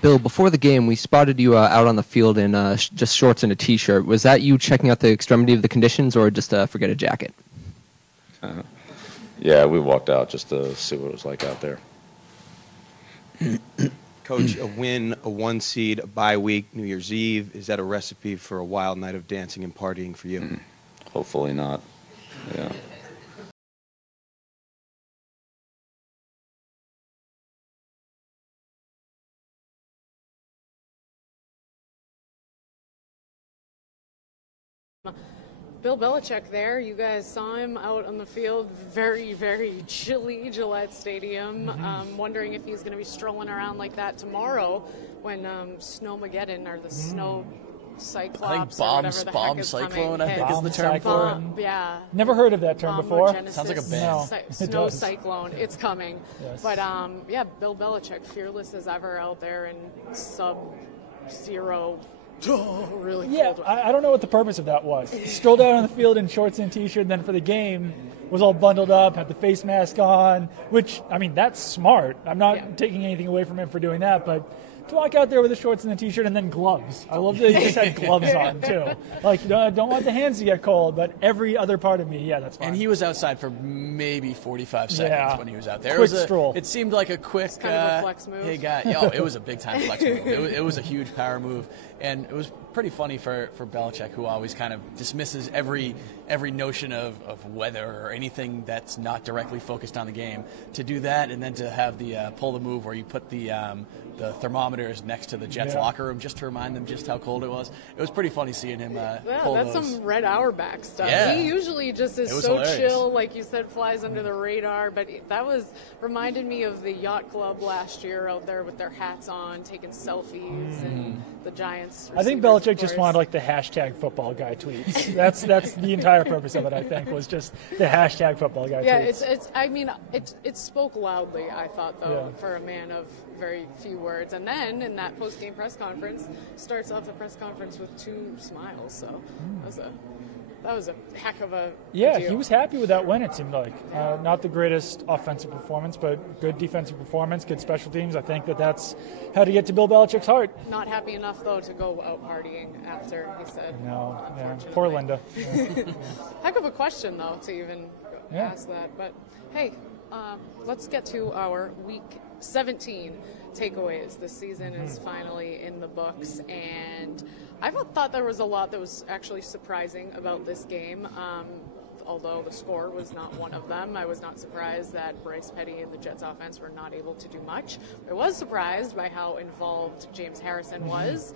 Bill, before the game, we spotted you out on the field in just shorts and a T-shirt. Was that you checking out the extremity of the conditions, or just forget a jacket? Yeah, we walked out just to see what it was like out there. Coach, a win, a 1 seed, a bye week, New Year's Eve, is that a recipe for a wild night of dancing and partying for you? Hopefully not. Yeah. Bill Belichick there. You guys saw him out on the field, very, very chilly Gillette Stadium. Wondering if he's going to be strolling around like that tomorrow when Snowmageddon or the Snow Cyclops or whatever the heck is cyclone, coming. I think is the term for it. Yeah. Never heard of that term before. Sounds like a band. Snow Cyclone. It's coming. Yes. But, yeah, Bill Belichick, fearless as ever out there in sub-zero. Really Yeah, cold. I don't know what the purpose of that was. Strolled out on the field in shorts and T-shirt, and then for the game was all bundled up, had the face mask on, which, I mean, that's smart. I'm not taking anything away from him for doing that, but to walk out there with the shorts and the T-shirt and then gloves. I love that he just had gloves on, too. Like, don't want the hands to get cold, but every other part of me, yeah, that's fine. And he was outside for maybe 45 seconds when he was out there. Quick stroll. It seemed like a quick, kind of a flex move. Hey, guy. It was a big-time flex move. It was a huge power move. And it was pretty funny for Belichick, who always kind of dismisses every notion of weather or anything that's not directly focused on the game. To do that and then to have the pull the move where you put the thermometers next to the Jets locker room just to remind them just how cold it was. It was pretty funny seeing him pull that's those. some Red Auerbach stuff. Yeah. He usually just is so hilarious. chill, like you said, flies under the radar. But that reminded me of the yacht club last year out there with their hats on, taking selfies, and the Giants. I think receivers, Belichick just wanted like the hashtag football guy tweets. That's the entire purpose of it. I think was just the hashtag football guy tweets. It spoke loudly. I thought though for a man of very few words, and then in that post-game press conference, starts off the press conference with 2 smiles. So that was a heck of a deal. He was happy with that win. It seemed like not the greatest offensive performance, but good defensive performance, good special teams. I think that's how to get to Bill Belichick's heart. Not happy enough though to go out partying after, he said. No, poor Linda. Heck of a question though to even ask that. But hey, let's get to our week 17 takeaways. The season is finally in the books, and I thought there was a lot that was actually surprising about this game. Although the score was not one of them. I was not surprised that Bryce Petty and the Jets offense were not able to do much. I was surprised by how involved James Harrison was.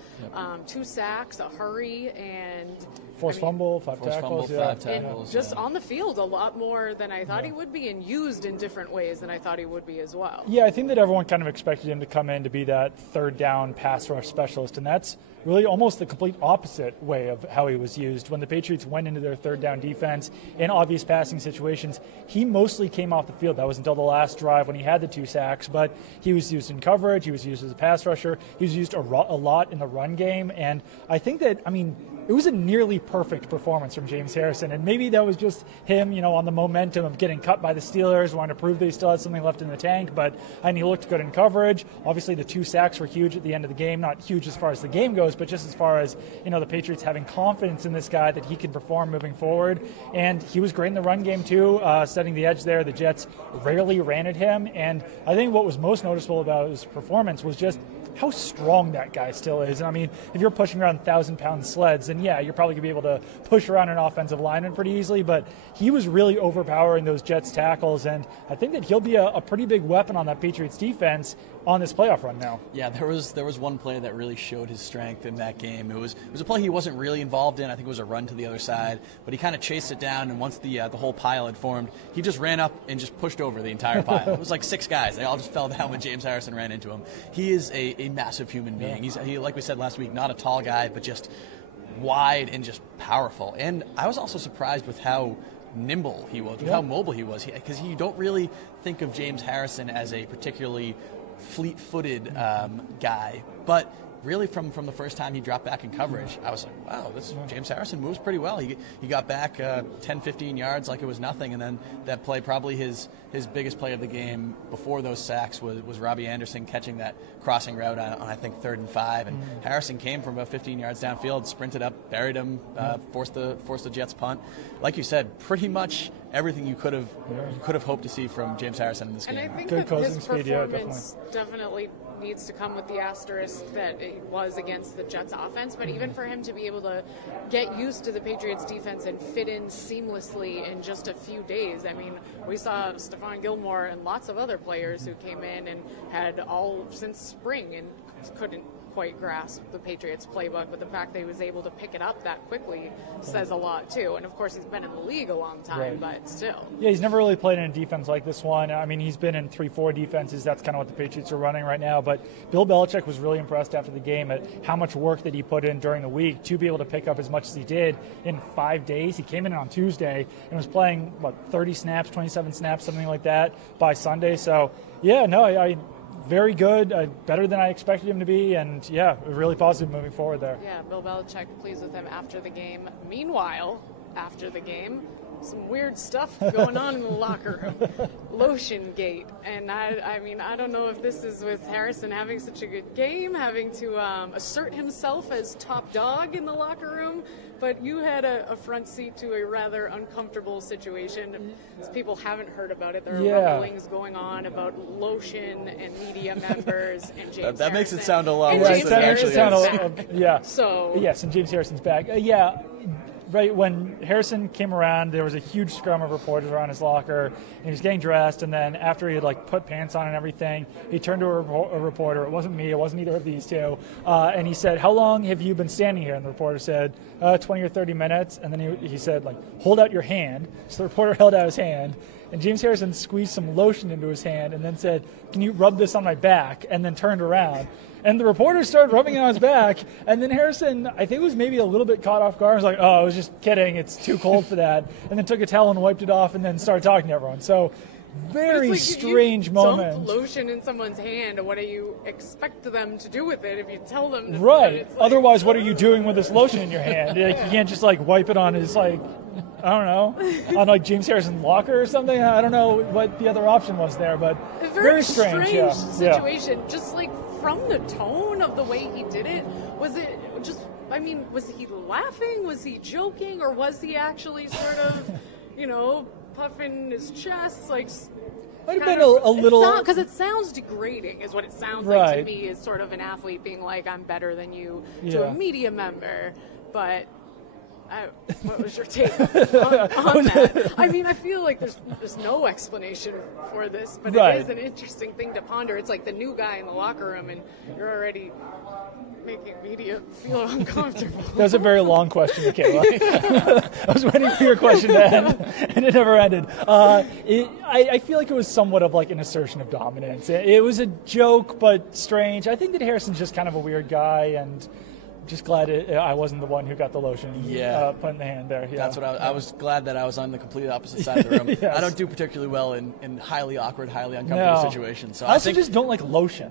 2 sacks, a hurry, and Forced fumble, 5 tackles. And just on the field a lot more than I thought he would be, and used in different ways than I thought he would be as well. Yeah, I think that everyone kind of expected him to come in to be that third down pass rush specialist, and that's really almost the complete opposite way of how he was used. When the Patriots went into their third down defense in obvious passing situations, he mostly came off the field. That was until the last drive when he had the 2 sacks, but he was used in coverage, he was used as a pass rusher, he was used a lot in the run game, and I think that, it was a nearly perfect performance from James Harrison, and maybe that was just him, on the momentum of getting cut by the Steelers, wanting to prove they still had something left in the tank, but he looked good in coverage. Obviously, the 2 sacks were huge at the end of the game, not huge as far as the game goes, but just as far as, the Patriots having confidence in this guy that he can perform moving forward, and he was great in the run game too, setting the edge there. The Jets rarely ran at him, and I think what was most noticeable about his performance was just how strong that guy still is. And if you're pushing around 1,000-pound sleds, then you're probably going to be able to push around an offensive lineman pretty easily, but he was really overpowering those Jets tackles, and I think that he'll be a pretty big weapon on that Patriots defense on this playoff run now. Yeah, there was one play that really showed his strength in that game. It was a play he wasn't really involved in. I think it was a run to the other side, but he kind of chased it down, and once the whole pile had formed, he just ran up and just pushed over the entire pile. It was like 6 guys. They all just fell down when James Harrison ran into him. He is a massive human being. He, like we said last week, not a tall guy, but just wide and just powerful. And I was also surprised with how nimble he was, with how mobile he was, because you don't really think of James Harrison as a particularly fleet-footed guy, but really from the first time he dropped back in coverage, I was like, wow, this James Harrison moves pretty well. He got back 10, 15 yards like it was nothing, and then that play, probably his biggest play of the game before those sacks was Robbie Anderson catching that crossing route on I think 3rd and 5, and Harrison came from about 15 yards downfield, sprinted up, buried him, forced the Jets punt. Like you said, pretty much everything you could have hoped to see from James Harrison in this game. And I think Good that his speed, performance definitely needs to come with the asterisk that it was against the Jets offense, but even for him to be able to get used to the Patriots defense and fit in seamlessly in just a few days. I mean, we saw Stephon Gilmore and lots of other players who came in and had all since spring and couldn't quite grasp the Patriots playbook, but the fact that he was able to pick it up that quickly says a lot too. And of course he's been in the league a long time, but still. Yeah, he's never really played in a defense like this one. I mean, he's been in 3-4 defenses. That's kind of what the Patriots are running right now. But Bill Belichick was really impressed after the game at how much work that he put in during the week to be able to pick up as much as he did in 5 days. He came in on Tuesday and was playing, 30 snaps, 27 snaps, something like that by Sunday. So, yeah, no, I very good, better than I expected him to be, and yeah, really positive moving forward there. Yeah, Bill Belichick pleased with him after the game. Meanwhile, after the game, some weird stuff going on in the locker room. Lotion gate. And I mean, I don't know if this is with Harrison having such a good game, having to assert himself as top dog in the locker room, but you had a front seat to a rather uncomfortable situation. People haven't heard about it. There are rumblings going on about Lotion and media members and James That makes Harrison. it sound a lot And worse James than it Harrison's actually is. back. Yeah. So yes, and James Harrison's back. Right when Harrison came around, there was a huge scrum of reporters around his locker, and he was getting dressed, and then after he had put pants on and everything, he turned to a reporter. It wasn't me, it wasn't either of these two, and he said, "How long have you been standing here?" And the reporter said, 20 or 30 minutes, and then he said, "Hold out your hand." So the reporter held out his hand, and James Harrison squeezed some lotion into his hand and then said, "Can you rub this on my back?" and then turned around. And the reporter started rubbing it on his back, and then Harrison, I think, was maybe a little bit caught off guard. He was like, "Oh, I was just kidding. It's too cold for that." And then took a towel and wiped it off, and then started talking to everyone. So, very strange moment. Dump lotion in someone's hand, what do you expect them to do with it if you tell them? Right. It's Otherwise, what are you doing with this lotion in your hand? You can't just wipe it on his I don't know, on James Harrison's locker or something. I don't know what the other option was there, but a very strange situation. Yeah. Just from the tone of the way he did it, was it just? I mean, was he laughing? Was he joking? Or was he actually sort of, puffing his chest? Might have been a little, because it sounds degrading, is what it sounds like to me. Is sort of an athlete being like, "I'm better than you," to a media member, but. What was your take on that? I mean, I feel like there's no explanation for this, but it is an interesting thing to ponder. It's like the new guy in the locker room, and you're already making media feel uncomfortable. That was a very long question, Michaela. I was waiting for your question to end, and it never ended. I feel like it was somewhat of an assertion of dominance. It was a joke, but strange. I think that Harrison's just kind of a weird guy, and just glad I wasn't the one who got the lotion put in the hand there. Yeah. That's what I was glad that I was on the complete opposite side of the room. Yes. I don't do particularly well in highly awkward, highly uncomfortable situations. So I also just don't like lotion.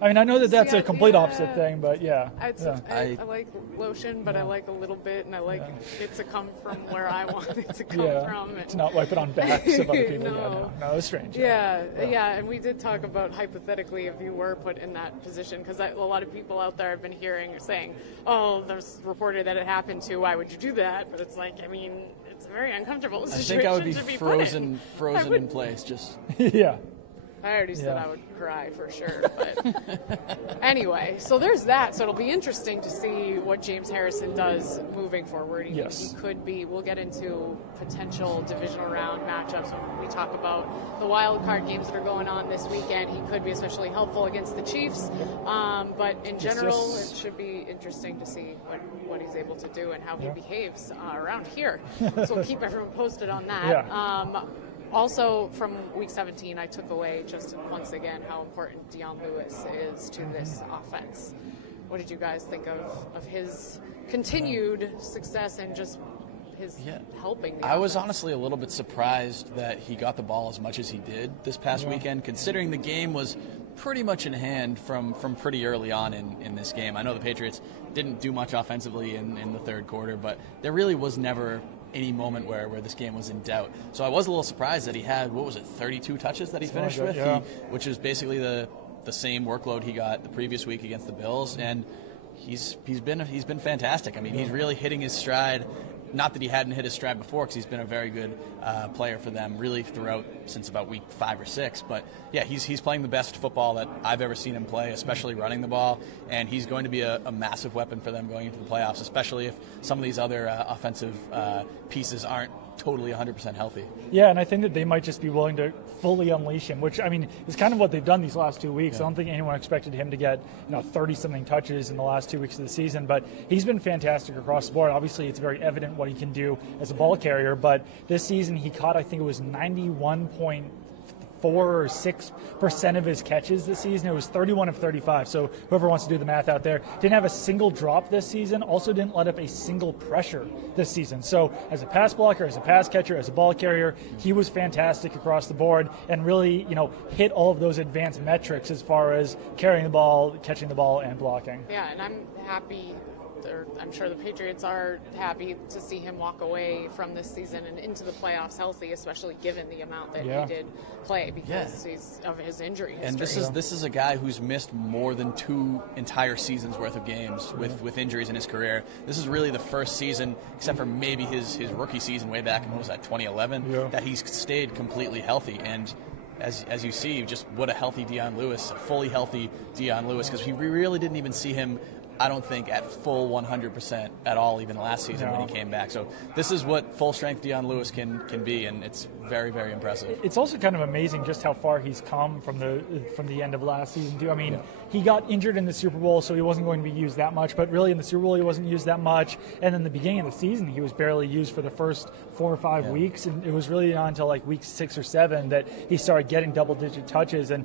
I mean, I know that's a complete opposite thing, but I like lotion, but I like a little bit, and I like it to come from where I want it to come from. To not wipe it on backs of other people. No. No, it's strange. Yeah, and we did talk about hypothetically if you were put in that position, because a lot of people out there have been saying, "Oh, there's reported that it happened to. Why would you do that?" But it's I mean, it's a very uncomfortable situation. I think I would be to be frozen in place. Just yeah. I already said I would cry for sure, but anyway, so there's that. So it'll be interesting to see what James Harrison does moving forward. He could be. We'll get into potential divisional round matchups when we talk about the wild card games that are going on this weekend. He could be especially helpful against the Chiefs, but in general, it should be interesting to see what he's able to do and how he behaves around here. So we'll keep everyone posted on that. Also, from Week 17, I took away just once again how important Dion Lewis is to this offense. What did you guys think of his continued success and just his helping the I was offense? honestly a little bit surprised that he got the ball as much as he did this past weekend, considering the game was pretty much in hand from pretty early on in this game. I know the Patriots didn't do much offensively in the third quarter, but there really was never any moment where this game was in doubt. So I was a little surprised that he had, 32 touches that he finished with, which is basically the same workload he got the previous week against the Bills, and he's been fantastic. I mean, he's really hitting his stride. Not that he hadn't hit his stride before, because he's been a very good player for them really throughout since about week 5 or 6. But yeah, he's playing the best football that I've ever seen him play, especially running the ball. And he's going to be a massive weapon for them going into the playoffs, especially if some of these other offensive pieces aren't totally 100% healthy. Yeah, and I think that they might just be willing to fully unleash him, which, I mean, is kind of what they've done these last 2 weeks. I don't think anyone expected him to get 30-something touches in the last 2 weeks of the season, but he's been fantastic across the board. Obviously, it's very evident what he can do as a ball carrier, but this season he caught, I think it was 91.4 or 6% of his catches this season. It was 31 of 35. So whoever wants to do the math out there, didn't have a single drop this season, also didn't let up a single pressure this season. So as a pass blocker, as a pass catcher, as a ball carrier, he was fantastic across the board and really, hit all of those advanced metrics as far as carrying the ball, catching the ball, and blocking. Yeah, and I'm happy, or I'm sure the Patriots are happy to see him walk away from this season and into the playoffs healthy, especially given the amount that he did play because of his injury history. And this is a guy who's missed more than 2 entire seasons worth of games with injuries in his career. This is really the first season, except for maybe his rookie season way back in 2011, that he's stayed completely healthy. And as you see, just what a healthy Dion Lewis, a fully healthy Dion Lewis, because we really didn't even see him, I don't think, at full 100% at all, even last season when he came back. So this is what full-strength Dion Lewis can be, and it's very, very impressive. It's also kind of amazing just how far he's come from the end of last season, too. I mean, he got injured in the Super Bowl, so he wasn't going to be used that much, but really in the Super Bowl he wasn't used that much. And in the beginning of the season, he was barely used for the first 4 or 5 weeks, and it was really not until like week 6 or 7 that he started getting double-digit touches. And,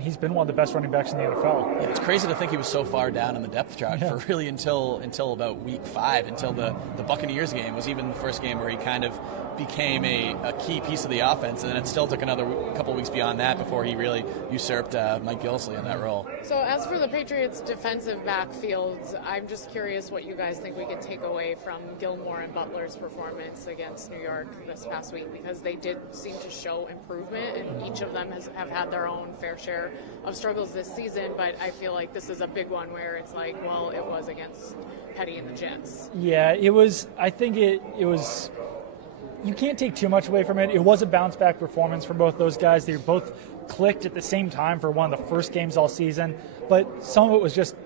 he's been one of the best running backs in the NFL. Yeah, it's crazy to think he was so far down in the depth chart for really until about week 5, until the Buccaneers game was even the first game where he kind of became a key piece of the offense, and then it still took another couple weeks beyond that before he really usurped Mike Gillislee in that role. So as for the Patriots' defensive backfields, I'm just curious what you guys think we could take away from Gilmore and Butler's performance against New York this past week, because they did seem to show improvement, and each of them have had their own fair share of struggles this season, but I feel like this is a big one where it's like, well, it was against Petty and the Jets. Yeah, it was. I think it was. You can't take too much away from it. It was a bounce-back performance from both those guys. They both clicked at the same time for one of the first games all season, but some of it was just,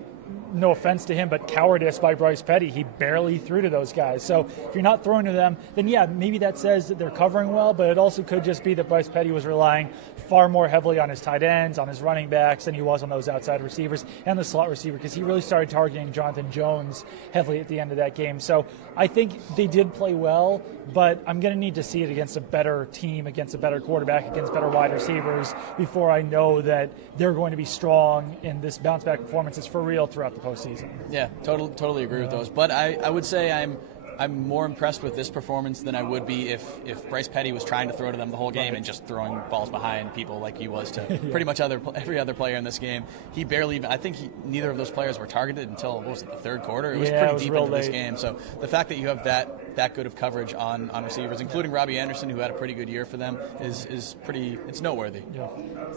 no offense to him, but cowardice by Bryce Petty. He barely threw to those guys. So if you're not throwing to them, then maybe that says that they're covering well, but it also could just be that Bryce Petty was relying far more heavily on his tight ends, on his running backs, than he was on those outside receivers and the slot receiver, because he really started targeting Jonathan Jones heavily at the end of that game. So I think they did play well, but I'm going to need to see it against a better team, against a better quarterback, against better wide receivers, before I know that they're going to be strong and this bounce-back performance is for real throughout the postseason. Yeah, totally agree with those. But I would say I'm more impressed with this performance than I would be if Bryce Petty was trying to throw to them the whole game and just throwing balls behind people like he was to pretty much every other player in this game. He barely even, I think neither of those players were targeted until, what was it, the third quarter? It was pretty deep into this game. So the fact that you have that good of coverage on receivers, including Robbie Anderson, who had a pretty good year for them, is pretty, it's noteworthy. Yeah.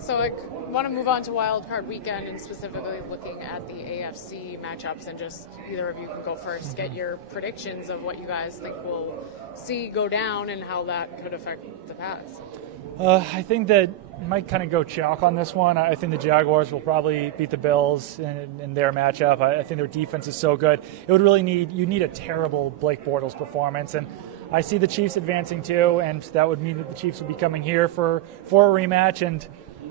So I want to move on to Wild Card Weekend, and specifically looking at the AFC matchups, and just either of you can go first, get your predictions of what you guys think we'll see go down and how that could affect the Pats. I think that might kind of go chalk on this one. I think the Jaguars will probably beat the Bills in their matchup. I think their defense is so good. It would really need a terrible Blake Bortles performance, and I see the Chiefs advancing too, and that would mean that the Chiefs would be coming here for a rematch. And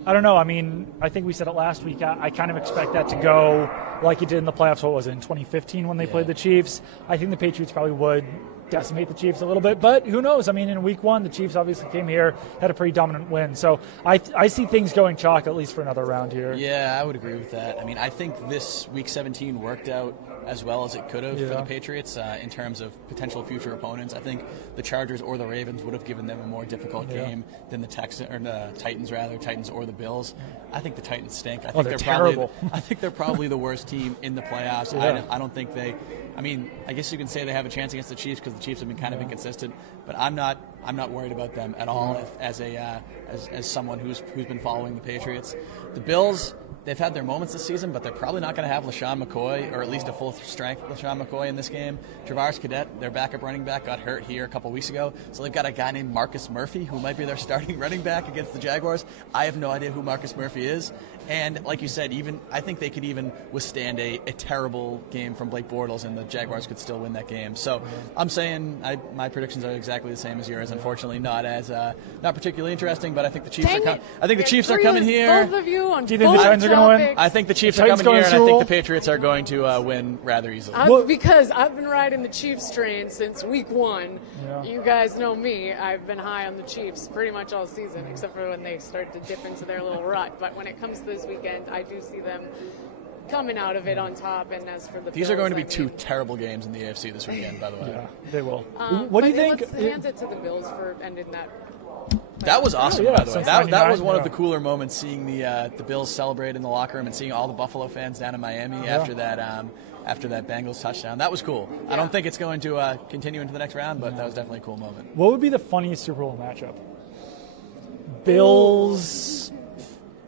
I don't know. I mean, I think we said it last week. I kind of expect that to go like it did in the playoffs. What was it, in 2015 when they played the Chiefs? I think the Patriots probably would decimate the Chiefs a little bit. But who knows? I mean, in week 1, the Chiefs obviously came here, had a pretty dominant win. So I see things going chalk at least for another round here. Yeah, I would agree with that. I mean, I think this week 17 worked out as well as it could have for the Patriots in terms of potential future opponents. I think the Chargers or the Ravens would have given them a more difficult game than the Titans or the Bills. I think the Titans stink. I think they're terrible. I think they're probably the worst team in the playoffs. I don't think they. I mean, I guess you can say they have a chance against the Chiefs because the Chiefs have been kind of inconsistent, but I'm not worried about them at all as someone who's been following the Patriots. The Bills, they've had their moments this season, but they're probably not going to have LaShawn McCoy, or at least a full-strength LaShawn McCoy in this game. Travaris Cadet, their backup running back, got hurt here a couple weeks ago, so they've got a guy named Marcus Murphy, who might be their starting running back against the Jaguars. I have no idea who Marcus Murphy is, and like you said, I think they could even withstand a terrible game from Blake Bortles, and the Jaguars could still win that game. So I'm saying my predictions are exactly the same as yours. Unfortunately, not particularly interesting, but I think the Chiefs are coming here. Both of you on Do you think the Titans are going to win? I think the Chiefs are coming here, and I think the Patriots are going to win rather easily. Because I've been riding the Chiefs train since week 1. Yeah. You guys know me. I've been high on the Chiefs pretty much all season, except for when they start to dip into their little rut. But when it comes to this weekend, I do see them coming out of it on top. And as for the These Bills, are going to be two terrible games in the AFC this weekend, by the way. Yeah, they will. What do you think? Let's hand it to the Bills for ending that. That was awesome, yeah, by the way. since That 99, was one of the cooler moments, seeing the Bills celebrate in the locker room and seeing all the Buffalo fans down in Miami after that Bengals touchdown. That was cool. Yeah. I don't think it's going to continue into the next round, but that was definitely a cool moment. What would be the funniest Super Bowl matchup?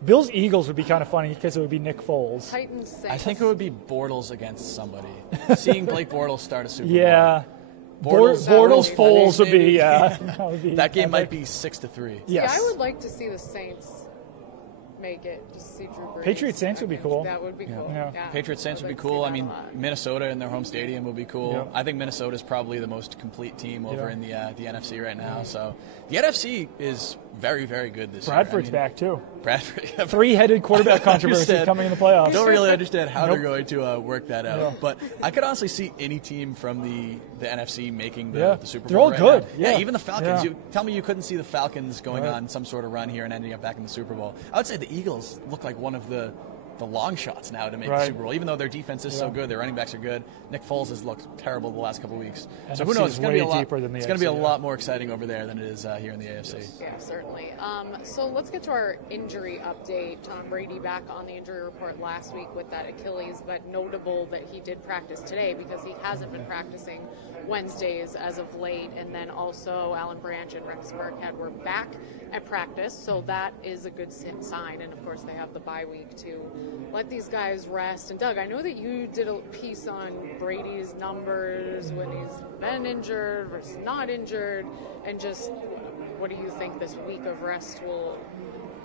Bills-Eagles would be kind of funny because it would be Nick Foles. Titans. I think it would be Bortles against somebody. Seeing Blake Bortles start a Super Bowl. Yeah. Bortles Foles would be, that game might be 6-3. Yes. See, I would like to see the Saints make it, just see Drew Brees. Patriots Saints would be cool. That would be cool. Yeah. Patriots Saints would be cool. I mean, Minnesota in their home stadium would be cool. Yep. I think Minnesota is probably the most complete team over in the NFC right now. So the NFC is very, very good this Bradford's year. back too. Bradford. Three-headed quarterback controversy coming in the playoffs. Don't really understand how they're going to work that out. Yeah. But I could honestly see any team from the NFC making the Super Bowl. They're all right good. Now. Yeah, even the Falcons. Yeah. You tell me you couldn't see the Falcons going on some sort of run here and ending up back in the Super Bowl. I would say the Eagles look like one of the long shots now to make the Super Bowl, even though their defense is so good, their running backs are good. Nick Foles has looked terrible the last couple of weeks. So who knows? It's going to be a lot more exciting over there than it is here in the AFC. Yeah, certainly. So let's get to our injury update. Tom Brady back on the injury report last week with that Achilles, but notable that he did practice today because he hasn't been practicing Wednesdays as of late. And then also Alan Branch and Rex Burkhead were back at practice, so that is a good sign. And of course, they have the bye week to let these guys rest. And Doug, I know that you did a piece on Brady's numbers when he's been injured versus not injured, and just what do you think this week of rest will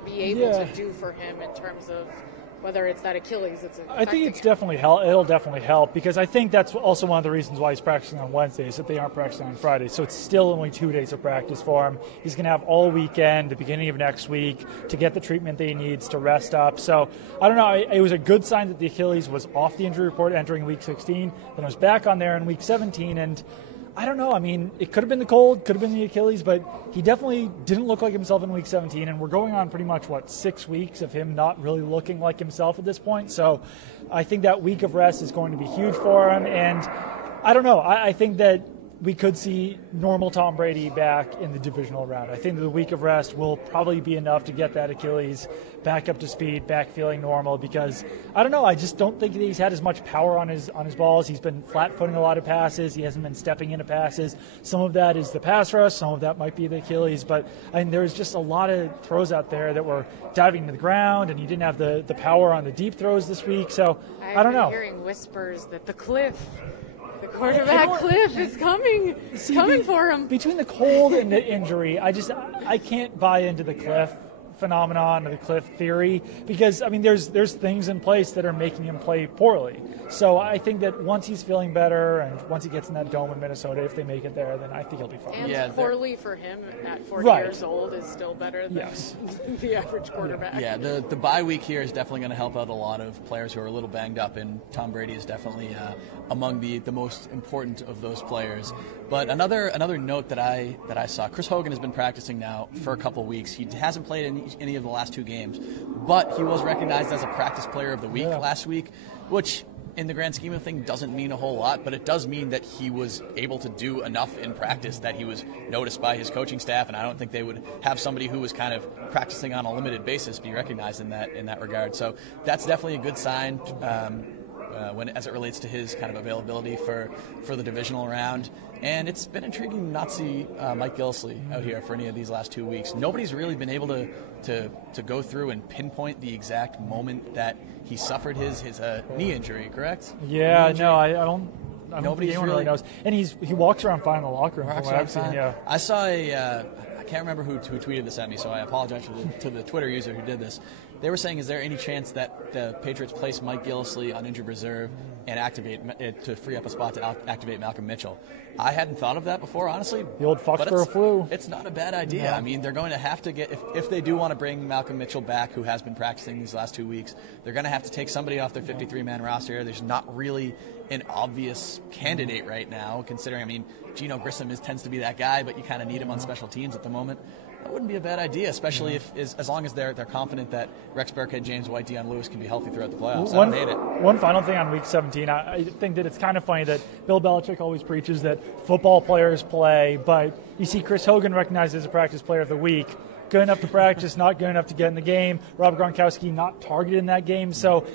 be able to do for him in terms of whether it's that Achilles? I think it's definitely it'll definitely help, because I think that's also one of the reasons why he's practicing on Wednesdays, that they aren't practicing on Friday. So it's still only 2 days of practice for him. He's going to have all weekend, the beginning of next week, to get the treatment that he needs to rest up. So I don't know. It was a good sign that the Achilles was off the injury report entering week 16, then it was back on there in week 17, and I don't know. I mean, it could have been the cold, could have been the Achilles, but he definitely didn't look like himself in week 17, and we're going on pretty much, 6 weeks of him not really looking like himself at this point. So I think that week of rest is going to be huge for him, and I don't know. I think that we could see normal Tom Brady back in the divisional round. I think the week of rest will probably be enough to get that Achilles back up to speed, back feeling normal, because I don't know, I just don't think that he's had as much power on his balls. He's been flat-footing a lot of passes. He hasn't been stepping into passes. Some of that is the pass rush. Some of that might be the Achilles. But there's just a lot of throws out there that were diving to the ground, and he didn't have the power on the deep throws this week. So I don't know. I'm hearing whispers that the quarterback cliff is coming for him. Between the cold and the injury, I can't buy into the cliff phenomenon or the cliff theory, because I mean there's things in place that are making him play poorly. So I think that once he's feeling better and once he gets in that dome in Minnesota, if they make it there, then I think he'll be fine. And poorly for him at 40 Right. years old is still better than the average quarterback. Yeah, the bye week here is definitely going to help out a lot of players who are a little banged up, and Tom Brady is definitely among the most important of those players. But another note that I saw, Chris Hogan has been practicing now for a couple weeks. He hasn't played in any of the last 2 games, but he was recognized as a practice player of the week last week, which in the grand scheme of things doesn't mean a whole lot, but it does mean that he was able to do enough in practice that he was noticed by his coaching staff, and I don't think they would have somebody who was kind of practicing on a limited basis be recognized in that regard. So that's definitely a good sign as it relates to his kind of availability for the divisional round. And it's been intriguing to not see Mike Gillislee out here for any of these last 2 weeks. Nobody's really been able to go through and pinpoint the exact moment that he suffered his knee injury, correct? Yeah, no, I don't Nobody's think anyone really knows. And he walks around fine in the locker room from what I've seen. Yeah. I saw I can't remember who tweeted this at me, so I apologize to the Twitter user who did this. They were saying, is there any chance that the Patriots place Mike Gillislee on injured reserve and activate to free up a spot to activate Malcolm Mitchell? I hadn't thought of that before, honestly. The old Foxborough flu. It's not a bad idea. Yeah. I mean, they're going to have to get, if they do want to bring Malcolm Mitchell back, who has been practicing these last 2 weeks, they're going to have to take somebody off their 53-man roster. There's not really an obvious candidate right now, considering, I mean, Geno Grissom tends to be that guy, but you kind of need him on special teams at the moment. That wouldn't be a bad idea, especially as long as they're confident that Rex Burkhead, James White, Deion Lewis can be healthy throughout the playoffs. I don't hate it. One final thing on Week 17. I think that it's kind of funny that Bill Belichick always preaches that football players play, but you see Chris Hogan recognized as a practice player of the week. Good enough to practice, not good enough to get in the game. Rob Gronkowski not targeted in that game. So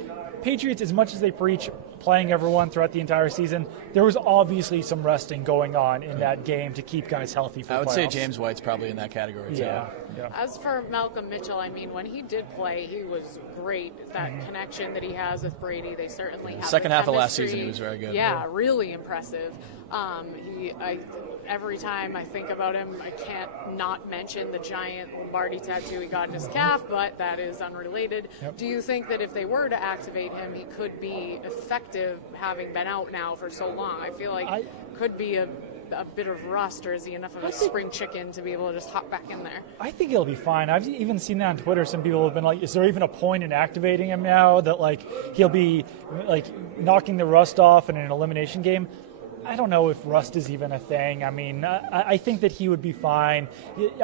Patriots, as much as they preach playing everyone throughout the entire season, there was obviously some resting going on in that game to keep guys healthy for I would playoffs. say James White's probably in that category, too. Yeah. As for Malcolm Mitchell, I mean, when he did play, he was great. That connection that he has with Brady, they certainly have. Second half of last chemistry. season, he was very good. Yeah, really impressive. Every time I think about him, I can't not mention the giant Lombardi tattoo he got in his calf, but that is unrelated. Yep. Do you think that if they were to activate him, he could be effective, having been out now for so long? I feel like could be a bit of rust, or is he enough of a spring chicken to be able to just hop back in there? I think he'll be fine. I've even seen that on Twitter. Some people have been like, is there even a point in activating him now that like he'll be like knocking the rust off in an elimination game? I don't know if rust is even a thing. I mean, I think that he would be fine.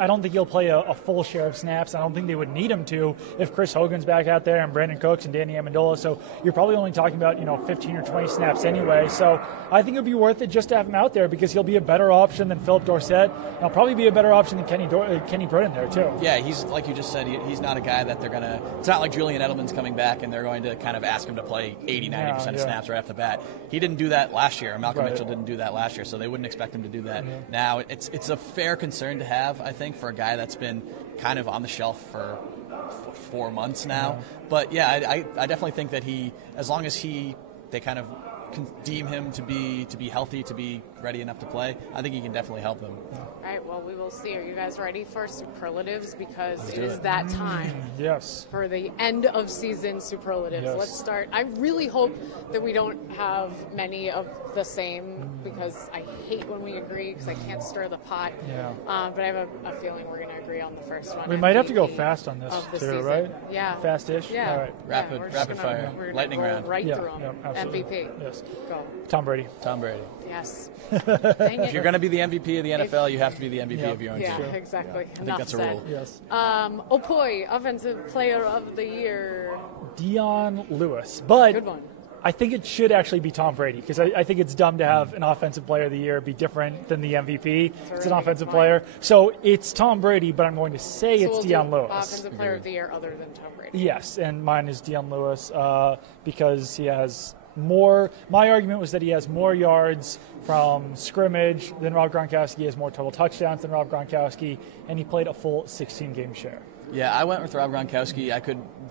I don't think he'll play a full share of snaps. I don't think they would need him to if Chris Hogan's back out there and Brandon Cooks and Danny Amendola. So you're probably only talking about 15 or 20 snaps anyway. So I think it would be worth it just to have him out there because he'll be a better option than Philip Dorsett. He'll probably be a better option than Kenny Britton there too. Yeah, he's like you just said. He's not a guy that they're gonna. It's not like Julian Edelman's coming back and they're going to kind of ask him to play 80-90% of snaps right off the bat. He didn't do that last year. Malcolm Mitchell didn't do that last year, so they wouldn't expect him to do that now. It's a fair concern to have, I think, for a guy that's been kind of on the shelf for 4 months now. But yeah, I definitely think that as long as they kind of can deem him to be healthy, to be ready enough to play, I think he can definitely help them. All right, well, we will see. Are you guys ready for superlatives? Because it is that time. Yes. For the end of season superlatives. Yes. Let's start. I really hope that we don't have many of the same because I hate when we agree because I can't stir the pot. Yeah. But I have a feeling we're going to agree on the first one. We might have to go MVP fast on this of the too, season. right? Yeah. Fast-ish? Yeah. All right. We're just Rapid fire. we're gonna Lightning roll round. right Yeah, through them. yeah, absolutely. MVP. Yes. Go. Tom Brady. Tom Brady. Yes. Dang it. If you're going to be the MVP of the NFL, you have to be the MVP of your own Yeah, team. exactly. I think that's a rule. Yes. Opoi, Offensive Player of the Year. Deion Lewis. But Good one. I think it should actually be Tom Brady because I think it's dumb to have an Offensive Player of the Year be different than the MVP. It's an really offensive good player. So it's Tom Brady, but I'm going to say So it's we'll do Deion Lewis. Offensive Player of the Year other than Tom Brady. Yes, and mine is Deion Lewis because he has more. My argument was that he has more yards from scrimmage than Rob Gronkowski. He has more total touchdowns than Rob Gronkowski, and he played a full 16-game share. Yeah, I went with Rob Gronkowski.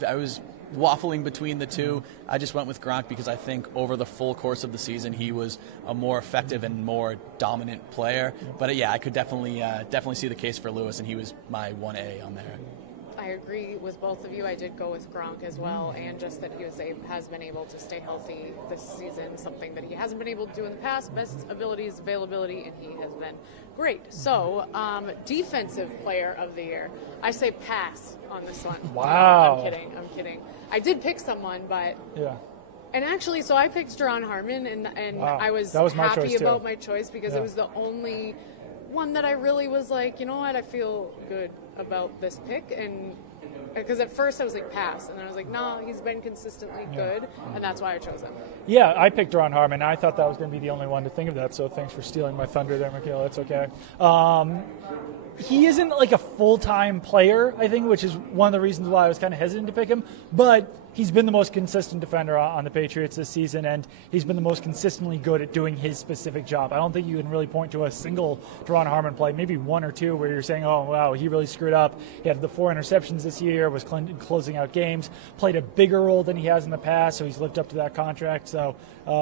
I was waffling between the two. I just went with Gronk because I think over the full course of the season he was a more effective and more dominant player. But yeah, I could definitely see the case for Lewis, and he was my 1A on there. I I agree with both of you. I did go with Gronk as well, and just that he has been able to stay healthy this season, something that he hasn't been able to do in the past. Best abilities, availability, and he has been great. So, defensive player of the year. I say pass on this one. Wow. I'm kidding. I did pick someone, but... Yeah. And actually, so I picked Jaron Harmon, and Wow. I was my happy choice, too. about my choice because it was the only one that I really was like, you know what, I feel good about this pick. And because at first I was like, pass. And then I was like, no, he's been consistently good, and that's why I chose him. Yeah, I picked Jaron Harmon. I thought that was going to be the only one to think of that, so thanks for stealing my thunder there, Michaela. It's okay. He isn't like a full-time player, I think, which is one of the reasons why I was kind of hesitant to pick him. But he's been the most consistent defender on the Patriots this season, and he's been the most consistently good at doing his specific job. I don't think you can really point to a single Jaron Harmon play, maybe one or two, where you're saying, oh, wow, he really screwed up. He had the 4 interceptions this year, was closing out games, played a bigger role than he has in the past, so he's lived up to that contract. So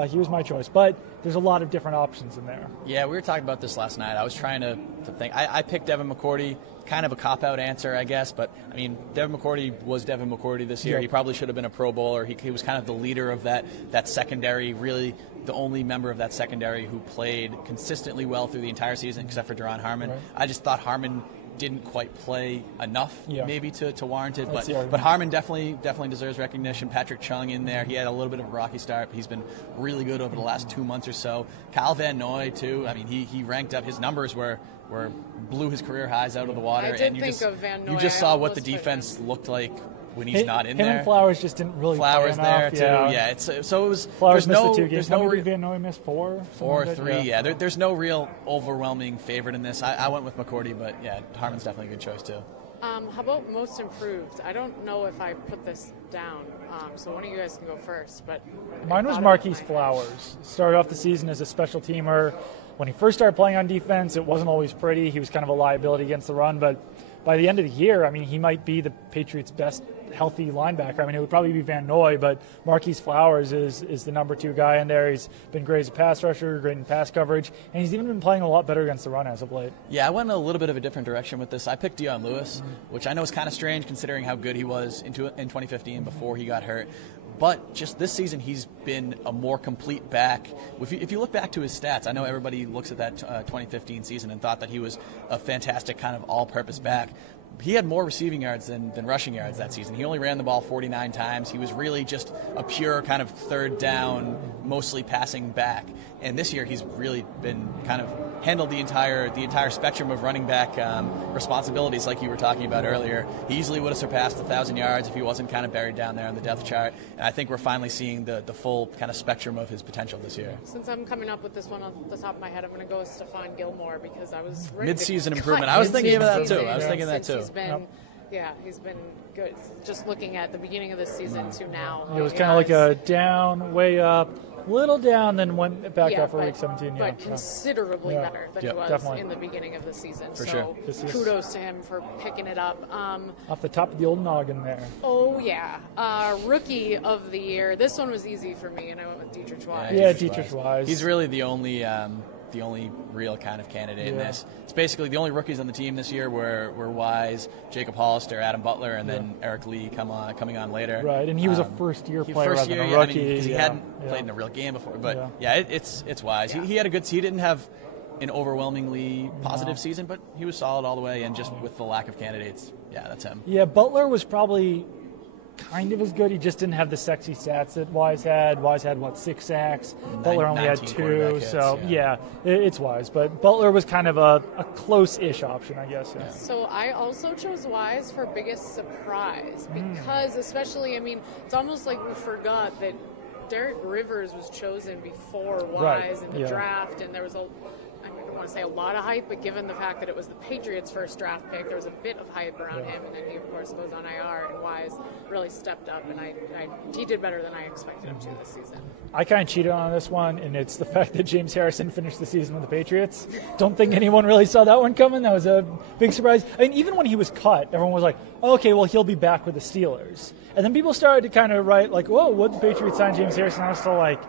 he was my choice. But there's a lot of different options in there. Yeah, we were talking about this last night. I was trying to think. I picked Devin McCourty, kind of a cop-out answer, I guess. But, I mean, Devin McCourty was Devin McCourty this year. Yeah. He probably should have been a Pro Bowler. He was kind of the leader of that secondary, really the only member of that secondary who played consistently well through the entire season, except for Jaron Harmon. Right. I just thought Harmon didn't quite play enough, maybe to warrant it. But Harmon definitely deserves recognition. Patrick Chung in there. He had a little bit of a rocky start, but he's been really good over the last 2 months or so. Kyle Van Noy, too. I mean, he ranked up. His numbers blew his career highs out of the water. I did and think of Van Noy. You just saw what the defense looked like when he's not in him there. And Flowers just didn't really Flowers play there, enough. too. Yeah, so it was. Flowers there's missed the 2 games. There's How no many did Van Noy miss? 4? 4 or 3, yeah. There's no real overwhelming favorite in this. I went with McCourty, but, yeah, Harmon's definitely a good choice, too. How about most improved? I don't know if I put this down, so one of you guys can go first. But mine was Marquise Flowers. Started off the season as a special teamer. When he first started playing on defense, it wasn't always pretty. He was kind of a liability against the run, but by the end of the year, I mean, he might be the Patriots' best healthy linebacker. I mean, it would probably be Van Noy, but Marquise Flowers is the number 2 guy in there. He's been great as a pass rusher, great in pass coverage, and he's even been playing a lot better against the run as of late. Yeah, I went a little bit of a different direction with this. I picked Deion Lewis, which I know is kind of strange considering how good he was in 2015 before he got hurt. But just this season, he's been a more complete back. If you look back to his stats, I know everybody looks at that 2015 season and thought that he was a fantastic kind of all-purpose back. He had more receiving yards than rushing yards that season. He only ran the ball 49 times. He was really just a pure kind of third down, mostly passing back. And this year he's really been kind of handled the entire spectrum of running back responsibilities like you were talking about earlier. He easily would have surpassed 1,000 yards if he wasn't kind of buried down there on the depth chart. And I think we're finally seeing the full kind of spectrum of his potential this year. Since I'm coming up with this one off the top of my head, I'm going to go with Stephon Gilmore because I was ready Mid-season to improvement. cut I was thinking of that mid-season too. I was thinking that since too. He's been good. Just looking at the beginning of the season to now. It was kind of like a down, way up, little down, then went back up for but, week 17. But considerably better than he was definitely. in the beginning of the season. For so sure. kudos to him for picking it up. Off the top of the old noggin there. Oh, yeah. Rookie of the year. This one was easy for me, and I went with Dietrich Wise. Yeah, Dietrich Wise. He's really the only real kind of candidate in this. It's basically the only rookies on the team this year were Wise, Jacob Hollister, Adam Butler, and then Eric Lee coming on later. Right, and he was a first-year player rather than a rookie. Because he hadn't played in a real game before. But, it's Wise. Yeah. He had a good – he didn't have an overwhelmingly positive season, but he was solid all the way, and just with the lack of candidates, that's him. Yeah, Butler was probably – kind of as good. He just didn't have the sexy stats that Wise had. Wise had, 6 sacks. Butler only had 2. So, it's Wise. But Butler was kind of a close-ish option, I guess. Yeah. So I also chose Wise for biggest surprise because especially, I mean, it's almost like we forgot that Derek Rivers was chosen before Wise in the draft, and there was I don't want to say a lot of hype, but given the fact that it was the Patriots' first draft pick, there was a bit of hype around him, and then he, of course, goes on IR, and Wise really stepped up, and he did better than I expected him to this season. I kind of cheated on this one, and it's the fact that James Harrison finished the season with the Patriots. Don't think anyone really saw that one coming. That was a big surprise. I mean, even when he was cut, everyone was like, okay, well, he'll be back with the Steelers. And then people started to kind of write, like, whoa, would the Patriots sign James Harrison? I was still like,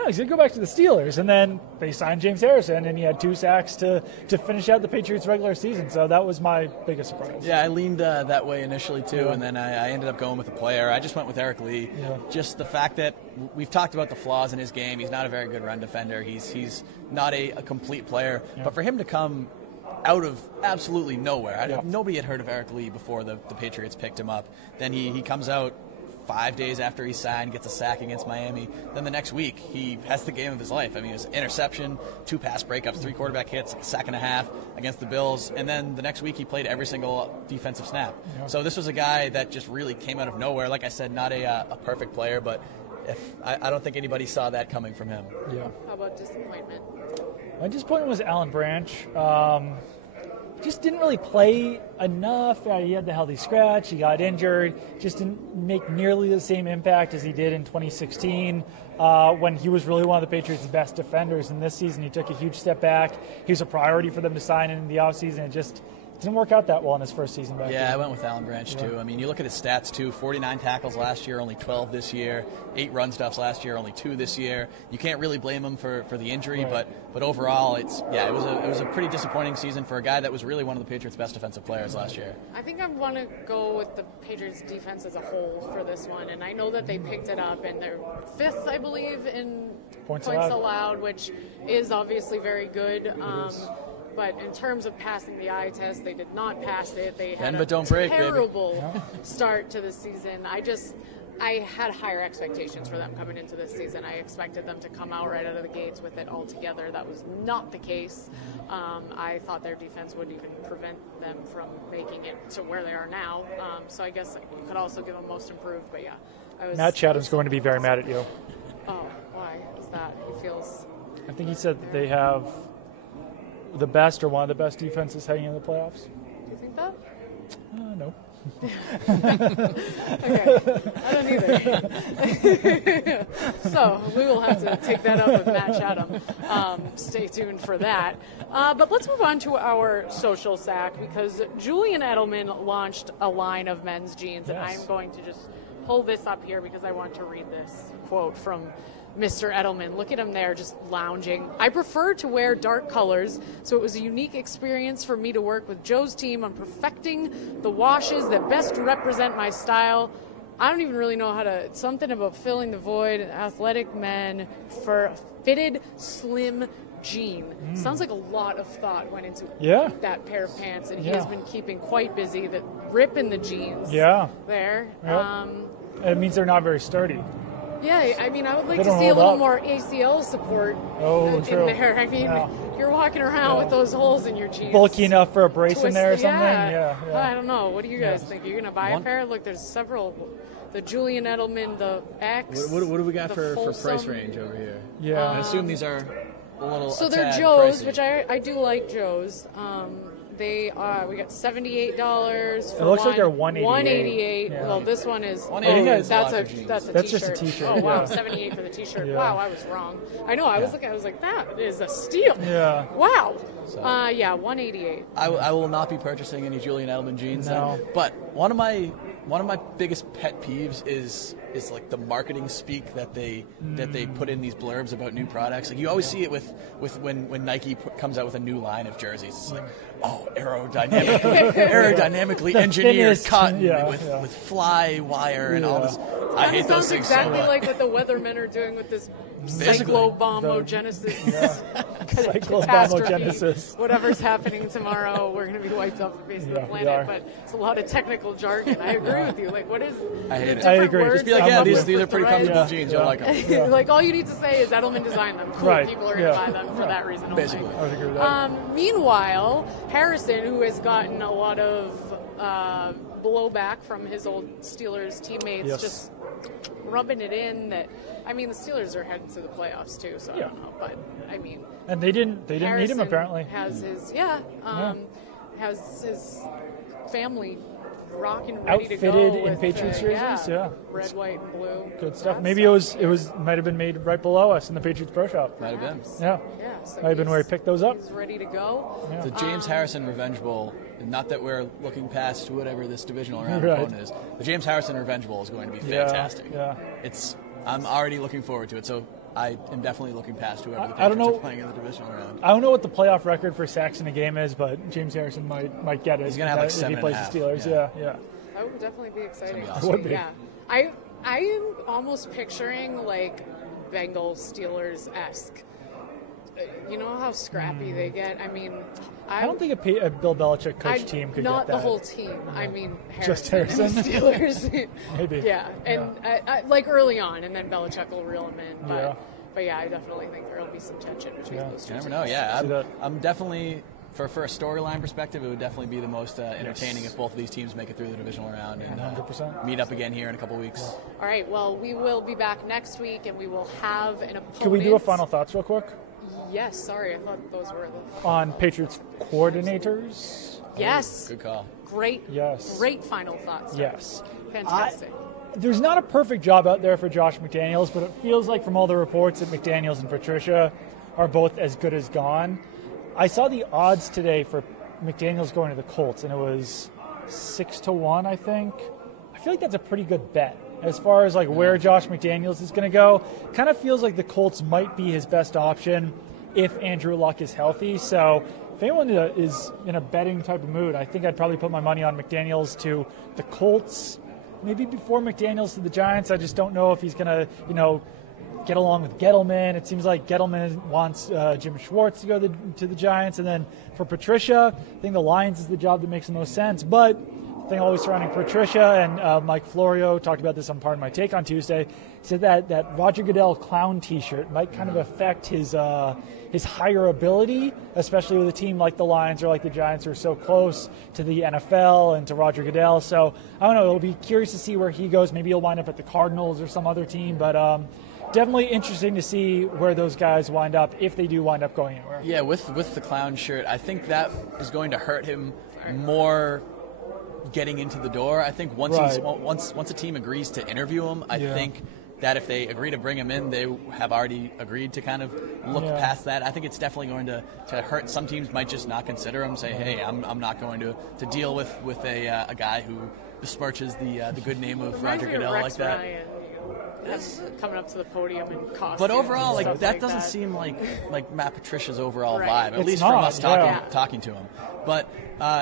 no, he's going to go back to the Steelers. And then they signed James Harrison, and he had 2 sacks to finish out the Patriots' regular season. So that was my biggest surprise. Yeah, I leaned that way initially, too, and then I ended up going with a player. I just went with Eric Lee. Yeah. Just the fact that we've talked about the flaws in his game. He's not a very good run defender. He's not a complete player. Yeah. But for him to come out of absolutely nowhere, nobody had heard of Eric Lee before the Patriots picked him up. Then he comes out 5 days after he signed, gets a sack against Miami. Then the next week, he has the game of his life. I mean, it was interception, 2 pass breakups, 3 quarterback hits, a sack and a half against the Bills. And then the next week, he played every single defensive snap. Yeah. So this was a guy that just really came out of nowhere. Like I said, not a perfect player, but I don't think anybody saw that coming from him. Yeah. How about disappointment? My disappointment was Alan Branch. Just didn't really play enough. He had the healthy scratch. He got injured. Just didn't make nearly the same impact as he did in 2016 when he was really one of the Patriots' best defenders. And this season, he took a huge step back. He was a priority for them to sign in the offseason. It just didn't work out that well in his first season back Yeah, there. I went with Alan Branch, too. I mean, you look at his stats, too. 49 tackles last year, only 12 this year. 8 run stuffs last year, only 2 this year. You can't really blame him for the injury, Right. but overall, it was a pretty disappointing season for a guy that was really one of the Patriots' best defensive players last year. I think I want to go with the Patriots defense as a whole for this one, and I know that they picked it up, and they're 5th, I believe, in points allowed, which is obviously very good. But in terms of passing the eye test, they did not pass it. They had a terrible start to the season. I had higher expectations for them coming into this season. I expected them to come out right out of the gates with it all together. That was not the case. I thought their defense would even prevent them from making it to where they are now. So I guess you could also give them most improved. But yeah, Matt Chatham's going to be very mad at you. Oh, why is that? He feels. I think he said that they have the best or one of the best defenses heading into the playoffs. Do you think that? No. Okay, I don't either. So we will have to take that up with Matt Chatham. Stay tuned for that. But let's move on to our social sack, because Julian Edelman launched a line of men's jeans, and I'm going to just pull this up here because I want to read this quote from Mr. Edelman. Look at him there, just lounging. I prefer to wear dark colors, so it was a unique experience for me to work with Joe's team on perfecting the washes that best represent my style. I don't even really know how to, something about filling the void, athletic men for fitted, slim jean. Sounds like a lot of thought went into that pair of pants, and he has been keeping quite busy. The rip in the jeans there. It means they're not very sturdy. Yeah, I mean, I would like to see a little more ACL support in there. I mean, you're walking around with those holes in your jeans. Bulky enough for a brace in there or something? Yeah. I don't know. What do you guys think? You're going to buy a pair? Look, there's several. The Julian Edelman, the X. What do we got for price range over here? Yeah. I assume these are a little So they're Joe's, pricey. which I do like Joe's. They we got $78 for it looks like they're $188. $188. Well, this one is that's a t-shirt. Just a t-shirt. Oh wow, $78 for the t-shirt. Yeah. Wow, I was wrong. I know. I was looking. I was like, that is a steal. Yeah. Wow. So, $188. I will not be purchasing any Julian Edelman jeans. No. But one of my biggest pet peeves is like the marketing speak that they put in these blurbs about new products. Like you always see it with when Nike comes out with a new line of jerseys. It's like, aerodynamically engineered cotton with fly wire and all this. I hate those things so much. Exactly like what the weathermen are doing with this cyclobombogenesis Cyclobombogenesis. Whatever's happening tomorrow, we're going to be wiped off the face of the planet. But it's a lot of technical jargon. I agree with you. Like, what is? I hate it. I agree. Just be like, these are pretty comfortable jeans. You'll like them. Like, all you need to say is Edelman designed them. Cool. Right. People are going to buy them for that reason only. Basically. I would agree with that. Meanwhile, Harrison, who has gotten a lot of blowback from his old Steelers teammates, just rubbing it in that, I mean, the Steelers are heading to the playoffs too, so I don't know, but I mean, and they didn't need him apparently. Has his has his family rocking ready to go outfitted in with, Patriots jerseys, red, white, and blue. Good stuff. That's Maybe it was might have been made right below us in the Patriots Pro Shop. Might have been. Yeah. So might have been where he picked those up. He's ready to go. Yeah. The James Harrison Revenge Bowl, not that we're looking past whatever this divisional round opponent is. The James Harrison Revenge Bowl is going to be fantastic. Yeah. I'm already looking forward to it. So I am definitely looking past whoever the I don't Patriots know. are playing in the divisional round. I don't know what the playoff record for sacks in a game is, but James Harrison might get it. He's gonna have like if 7 he plays and a half. the Steelers. Yeah. That would definitely be exciting. It's to gonna be see. awesome. Yeah, I am almost picturing like Bengals Steelers-esque. You know how scrappy they get. I mean, I don't think a Bill Belichick coach team could not get that. the whole team. I mean, Just Harrison and the Harrison? Steelers. Maybe. Yeah, and I, like early on, and then Belichick will reel him in. But Yeah. but yeah, I definitely think there will be some tension between those two. You never teams. know. Yeah, See that. I'm definitely for a storyline perspective, it would definitely be the most entertaining if both of these teams make it through the divisional round and 100%. meet up again here in a couple weeks. All right. Well, we will be back next week, and we will have an opponent. Can we do a final thoughts real quick Yes. Sorry, I thought those were the. on Patriots coordinators? Yes. Good call. Great. Yes. Great final thoughts. Yes. Fantastic. There's not a perfect job out there for Josh McDaniels, but it feels like from all the reports that McDaniels and Patricia are both as good as gone. I saw the odds today for McDaniels going to the Colts, and it was 6-1, I think. I feel like that's a pretty good bet as far as like where Josh McDaniels is going to go. Kind of feels like the Colts might be his best option if Andrew Luck is healthy. So if anyone is in a betting type of mood, I think I'd probably put my money on McDaniels to the Colts. Maybe before McDaniels to the Giants. I just don't know if he's going to, get along with Gettleman. It seems like Gettleman wants Jim Schwartz to go to the Giants. And then for Patricia, I think the Lions is the job that makes the most sense. But the thing always surrounding Patricia, and Mike Florio talked about this on Pardon My Take on Tuesday, said that Roger Goodell clown T-shirt might kind of affect his hireability, especially with a team like the Lions or like the Giants who are so close to the NFL and to Roger Goodell. So I don't know. It'll be curious to see where he goes. Maybe he'll wind up at the Cardinals or some other team. But definitely interesting to see where those guys wind up if they do wind up going anywhere. Yeah, with the clown shirt, I think that is going to hurt him more getting into the door. I think once a team agrees to interview him, I think that if they agree to bring him in, they have already agreed to kind of look past that. I think it's definitely going to hurt. Some teams might just not consider him, say, hey, I'm not going to deal with a guy who besmirches the good name of Roger Goodell like that. Ryan, coming up to the podium in costume. But overall, and stuff that doesn't that. seem like Matt Patricia's overall Right. vibe, at It's least not, from us yeah. talking to him. But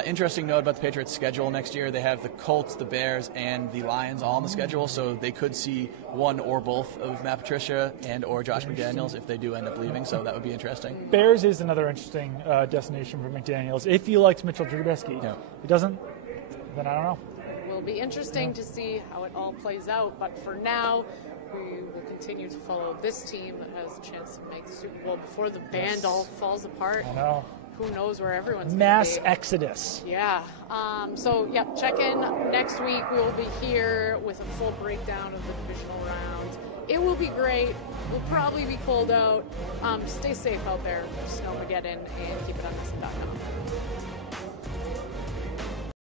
interesting note about the Patriots' schedule next year. They have the Colts, the Bears, and the Lions all on the schedule, so they could see one or both of Matt Patricia and or Josh McDaniels if they do end up leaving, so that would be interesting. Bears is another interesting destination for McDaniels if he likes Mitchell Trubisky. Yeah. If he doesn't, then I don't know. It will be interesting to see how it all plays out. But for now, we will continue to follow this team that has a chance to make the Super Bowl before the band all falls apart. I know. Who knows where everyone's Mass going to be. exodus. Yeah. So, check in next week. We will be here with a full breakdown of the divisional round. It will be great. We'll probably be cold out. Stay safe out there, Snowmageddon, and keep it on Missing.com.